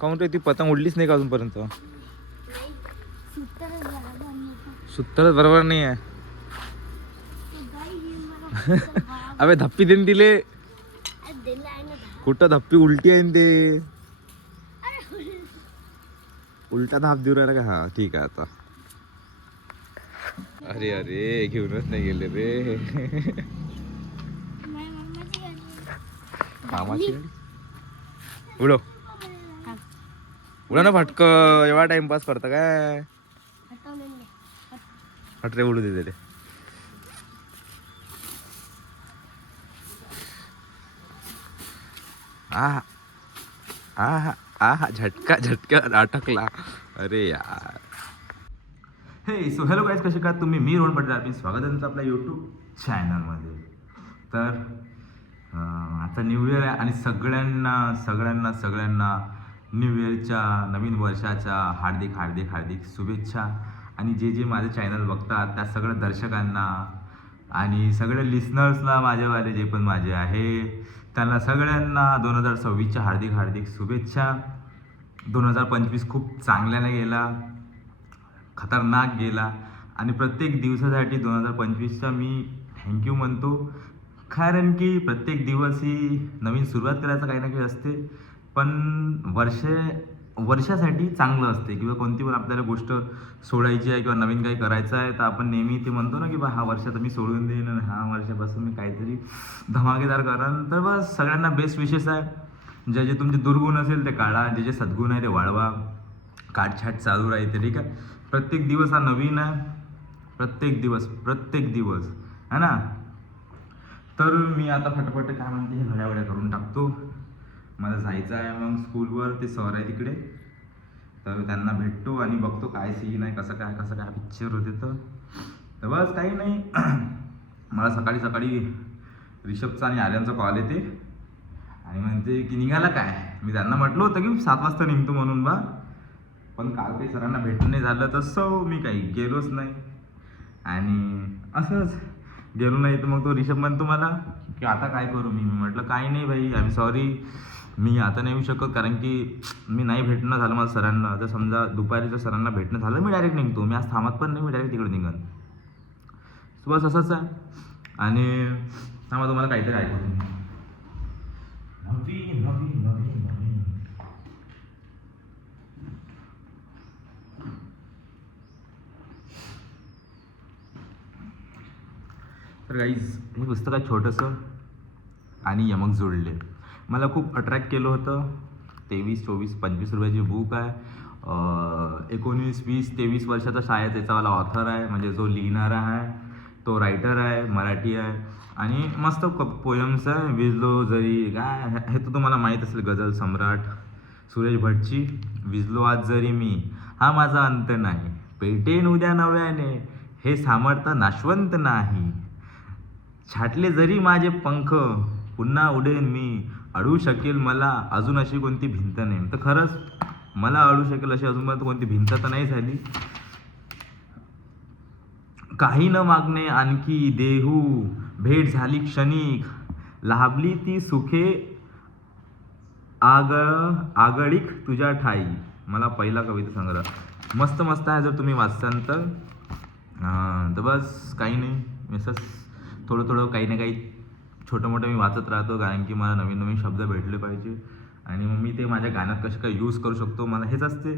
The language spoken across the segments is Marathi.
काहून रे ती पतंग उडलीच नाही का अजूनपर्यंत? सूत्रच बरोबर नाही आहे. अबे धप्पी देन दिले. कुठं धप्पी उलटी आहे न ते. उलटा धाप देऊ राहिला का? हा ठीक आहे आता. अरे अरे घेऊनच नाही गेले रे. मामाची गाडी उडव उडव ना फटक. एवढा टाइमपास करता काय? हट रे उडू दे रे. आहा आहा आहा झटका झटका अटकला. अरे यार. हे सो हॅलो गाईज, कसे का तुम्ही? मी रोहन पटेल, आपले स्वागत आहे तुमचं आपल्या यूट्यूब चॅनलमध्ये. तर आता न्यू इयर आहे आणि सगळ्यांना सगळ्यांना सगळ्यांना न्यू इयरच्या नवीन वर्षाच्या हार्दिक हार्दिक हार्दिक शुभेच्छा. आणि जे जे माझे चॅनल बघतात त्या सगळ्या दर्शकांना आणि सगळ्या लिसनर्सला माझेवाले जे पण माझे आहे त्यांना सगळ्यांना 2026च्या हार्दिक हार्दिक शुभेच्छा. 2025 खूप चांगल्याने गेला, खतरनाक गेला आणि प्रत्येक दिवसासाठी 2025चा मी थँक्यू म्हणतो. कारण की प्रत्येक दिवस ही नवीन सुरुवात करायचं काही ना काही असते, पण वर्षासाठी चांगलं असते. किंवा कोणती पण आपल्याला गोष्ट सोडायची आहे किंवा नवीन काही करायचं आहे तर आपण नेहमी ते म्हणतो ना की बा हा वर्षात मी सोडून देईन आणि हा वर्षापासून मी काहीतरी धमाकेदार करान. तर बस सगळ्यांना बेस्ट विशेष आहे. जे जे तुमचे दुर्गुण असेल ते काढा, जे जे सद्गुण आहे ते वाढवा. काटछाट चालू राहते, ठीक आहे. प्रत्येक दिवस हा नवीन आहे, प्रत्येक दिवस है ना. तर मी आता फटाफट काय म्हणते हे घड्यावड्या करून टाकतो. मला जायचं आहे मग स्कूलवर. ते सर आहे तिकडे, तर त्यांना भेटतो आणि बघतो काय सीन आहे, कसं काय पिक्चर होते. तर बस काही नाही. मला सकाळी सकाळी रिषभचा आणि आर्यनचा कॉल येते आणि म्हणते की निघाला काय. मी त्यांना म्हटलं होतं की 7 वाजता निघतो म्हणून बा, पण काल काही सरांना भेटणं नाही झालं तसं मी काही गेलोच नाही. आणि असंच गेलो नाही. तर मग तो रिषभ म्हणतो मला की आता काय करू. मी म्हटलं काही नाही भाई, आय एम सॉरी, मी आता नाही येऊ शकत कारण की मी नाही भेटणं झालं माझं सरांना. तर समजा दुपारी जर सरांना भेटणं झालं मी डायरेक्ट निघतो. मी आज थांबत पण नाही, मी डायरेक्ट तिकडे निघन. बस असंच आहे. आणि थांबा तुम्हाला काहीतरी ऐकतो. तर गाईज हे पुस्तक आहे छोटंसं आणि यमक जोडले. मला खूप अट्रॅक्ट केलं होतं. 23, 24, 25 रुपयाची बुक आहे. 19, 20, 23 वर्षाचा शाळेत याचावाला ऑथर आहे, म्हणजे जो लिहिणारा आहे तो रायटर आहे, मराठी आहे. आणि मस्त पोयम्स आहे. विजलो जरी काय हे तर तुम्हाला माहीत असेल, गझल सम्राट सुरेश भटची. विजलो आज जरी मी, हा माझा अंत नाही, पेटेन उद्या नव्याने, हे सामर्थ्य नाशवंत नाही, छाटले जरी माझे पंख पुन्हा उडेन मी, अडू शकेल मला अजून अशी कोणती भिंत नाही. तर खरंच मला अडू शकेल अशी अजूनपर्यंत कोणती भिंत तर नाही झाली. काही न मागणे आणखी देहू, भेट झाली क्षणिक, लाभली ती सुखे आगळीक तुझ्या ठाई. मला पहिला कविता संग्रह मस्त मस्त आहे, जर तुम्ही वाचसान तर बस काही नाही. मी असंच थोडं काही ना काही छोटं मोठं मी वाचत राहतो, कारण की मला नवीन नवीन शब्द भेटले पाहिजे आणि मग मी ते माझ्या गाण्यात कसे काय यूज करू शकतो. मला हेच असते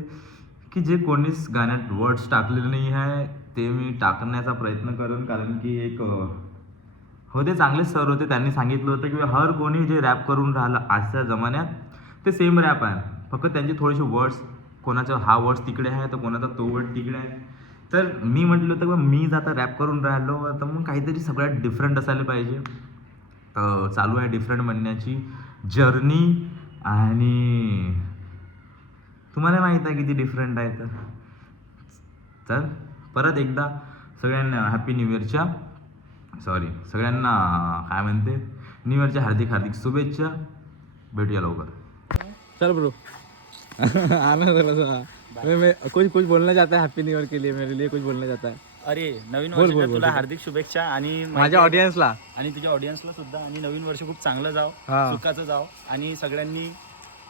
की जे कोणीच गाण्यात वर्ड्स टाकलेले नाही आहे ते मी टाकण्याचा प्रयत्न करेन. कारण की एक होते चांगले सर होते, त्यांनी सांगितलं होतं की हर कोणी जे रॅप करून राहिलं आजच्या जमान्यात ते सेम रॅप आहे, फक्त त्यांचे थोडेसे वर्ड्स, कोणाचा हा वर्ड्स तिकडे आहे तर कोणाचा तो वर्ड तिकडे आहे. तर मी म्हटलं होतं की मी जर आता रॅप करून राहिलो तर मग काहीतरी सगळ्यात डिफरंट असायला पाहिजे. तर चालू आहे डिफरंट म्हणण्याची जर्नी. आणि तुम्हाला माहीत आहे किती डिफरंट आहे. तर परत एकदा सगळ्यांना हॅपी न्यू इयरच्या सगळ्यांना काय म्हणते न्यू इयरच्या हार्दिक हार्दिक शुभेच्छा. भेटूया लवकर. चल ब्रो. आना जरा कुछ बोलना चाहता है हैप्पी न्यू ईयर के लिए, मेरे लिए कुछ बोलना चाहता है. अरे नवीन वर्षाच्या तुला हार्दिक शुभेच्छा आणि माझ्या ऑडियन्सला आणि तुझ्या ऑडियन्सला सुद्धा. आणि नवीन वर्ष खूप चांगलं जाव, सुखाचं जाव आणि सगळ्यांनी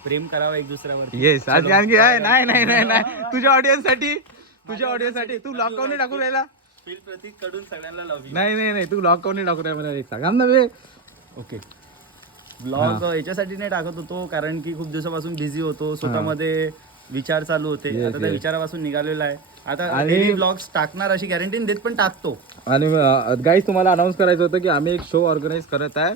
प्रेम करावं एक दुसऱ्यावर. येस आणखी नाही नाही नाही नाही तुझ्या ऑडियन्स साठी तू लॉक काऊन टाकू राहिला. फील प्रतीक कडून सगळ्यांना लव्ह. नाही तू लॉक काऊन टाकू राहिला मला एक सांग ना बे. ओके ब्लॉग याच्यासाठी नाही टाकत होतो कारण की खूप दिवसापासून बिझी होतो, स्वतःमध्ये विचार चालू होते. आता त्या विचारापासून निघालेला आहे. आता डेली ब्लॉग्स टाकणार अशी गॅरंटी देत, पण टाकतो. आणि गाईज तुम्हाला अनाऊन्स करायचं होतं की आम्ही एक शो ऑर्गनाईज करत आहे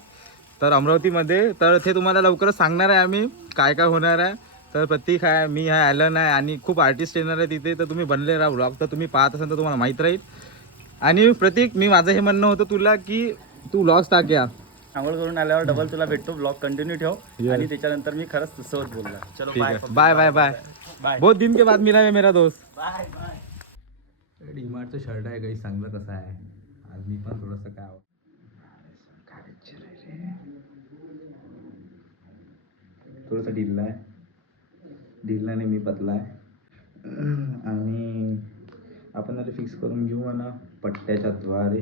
तर अमरावतीमध्ये. तर ते तुम्हाला लवकरच सांगणार आहे आम्ही काय काय होणार आहे. तर प्रतीक आहे, मी आहे, ॲलन आहे आणि खूप आर्टिस्ट येणार आहे तिथे. तर तुम्ही बनले राहा ब्लॉग. तर तुम्ही पाहत असाल तर तुम्हाला माहीत राहील. आणि प्रतीक मी माझं हे म्हणणं होतं तुला की तू ब्लॉग्स टाक या. आंघोळ करून आल्यावर डबल तुला भेटतो. ब्लॉग कंटिन्यू ठेव आणि त्याच्यानंतर मी खरंच तसंच बोलला. चलो bye bye bye bye bye. बहुत दिन के बाद मिला है मेरा दोस्त. Bye bye. डीमार्टचं शर्ट आहे काही चांगलं कसं आहे. आज मी पण थोडंसं काय थोडंसं ढिल्ला नाही मी पतला आहे. आणि आपण आता फिक्स करून घेऊ ना पट्ट्याच्या द्वारे.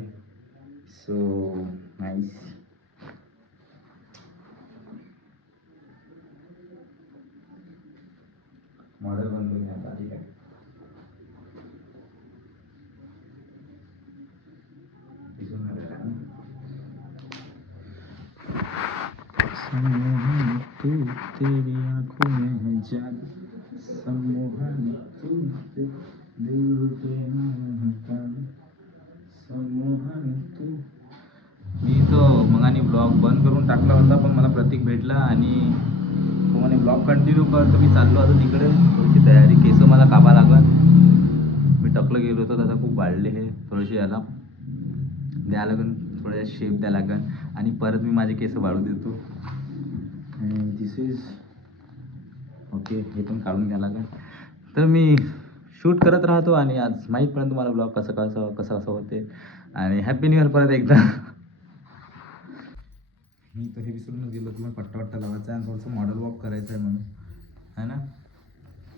So nice. मॉडेल बनतो मी आता आधी काय तू तेरी आँखों में है जादू सम्मोहन तू दिल पे सम्मोहन तू. मी तो मगानी ब्लॉग बंद करून टाकला होता पण मला प्रतीक भेटला आणि तो म्हणे ब्लॉग कंटिन्यू कर. तर मी चाललो होतो तिकडे. थोडीशी तयारी केस मला कापा लागल. मी टकलं गेलो होतो दादा खूप वाढले हे. थोडेसे याला द्या लागन थोड्या शेप द्या लागन आणि परत मी माझे केस वाढू देतो. दिस इज ओके. हे पण काढून घ्या लागेल. तर मी शूट करत राहतो आणि आज माहीतपर्यंत तुम्हाला ब्लॉग कसं होते. आणि हॅपी न्यू इयर परत एकदा. मी तर हे विसरूनच गेलो तुम्हाला पट्टा लावायचा आहे आणि थोडंसं मॉडेल वॉक करायचं आहे म्हणून है ना.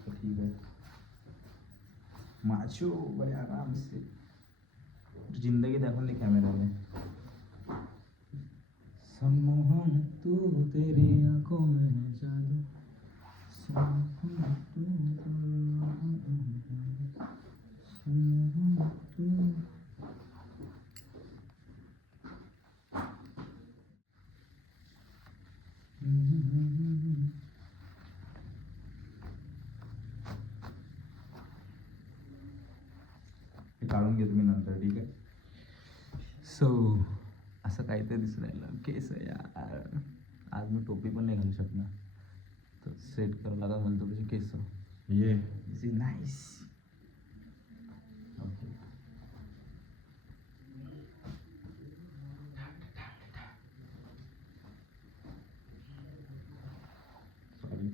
तर ठीक आहे. माचो बड़े आराम से जिंदगी दाखवून दे कॅमेराने. सम्मोहन तू तेरी आँखों में है जादू सम्मोहन तू सम्मोहन तू. हे काढून घेतो मी नंतर ठीक आहे. सो असं काहीतरी दिसून राहिलं केस यार. आज मी टोपी पण नाही घालू शकणार तर सेट करावं लागेल मला थोडीशी केस. Yeah this is nice. Okay sorry.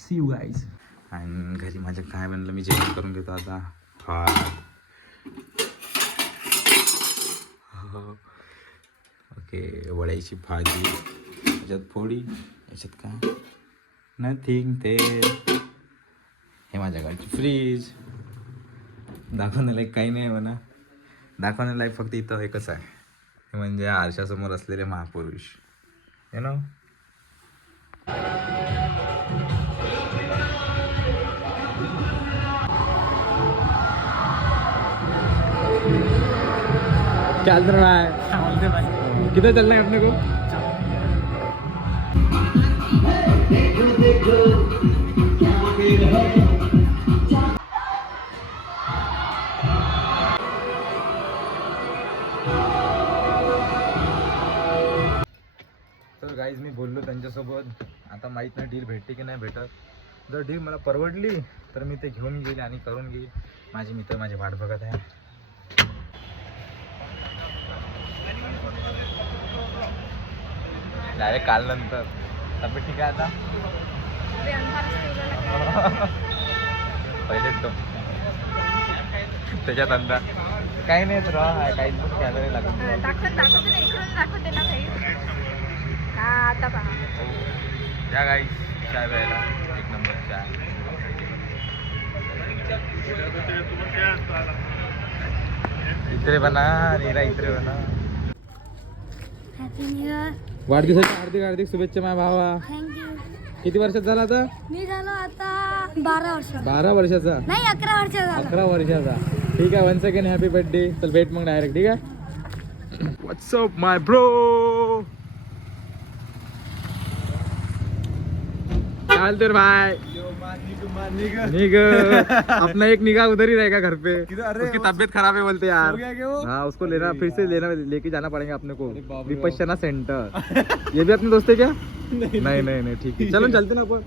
See you guys. आणि घरी माझ्या काय बनलं मी जेवण करून घेतो आता. ओके वड्याची भाजी याच्यात पोळी याच्यात काय नथिंग. ते हे माझ्या घरची फ्रीज. दाखवण्यालायक काही नाही म्हणा. दाखवण्यालायक फक्त इथं एकच आहे. हे म्हणजे आरशासमोर असलेले महापुरुष यु नो. क्या चल रहा है. किधर चलना है अपने को. तर गाईज मी बोललो त्यांच्यासोबत. आता माहीत नाही डील भेटते की नाही भेटत. जर डील मला परवडली तर मी ते घेऊन घेईल आणि करून घेईल. माझे मित्र माझी वाट बघत आहे. डायरेक्ट काल नंतर तब्येत ठीक आहे आता. पहिले तो त्याच्यात अंदा काही नाही तर काहीच कॅमेरे लागून. हा आता पहा. या गाई चाय प्यायला एक नंबर चाय. इतरे बना नीरा इतरे बना. Happy new year. वाढदिवसाच्या हार्दिक हार्दिक शुभेच्छा माझ्या भावा. थँक्यू. किती वर्षात झाला आता? मी झालो आता 12 वर्ष. 12 वर्षाचा. नाही 11 वर्ष झालं. 11 वर्षाचा. ठीक आहे, वन सेकंड हॅपी बर्थडे. चल भेट मग डायरेक्ट. ठीक आहे. व्हॉट्सअप माय ब्रो. चाल तर भाई निग अपना एक निगाह उधर ही रहेगा घर पे. उसकी तबीयत खराब है बोलते यार. हाँ उसको लेना फिर से लेना लेके जाना पड़ेगा अपने को विपश्यना सेंटर. ये भी अपने दोस्त है क्या? नहीं नहीं नहीं ठीक है, चलो चलते ना अपन.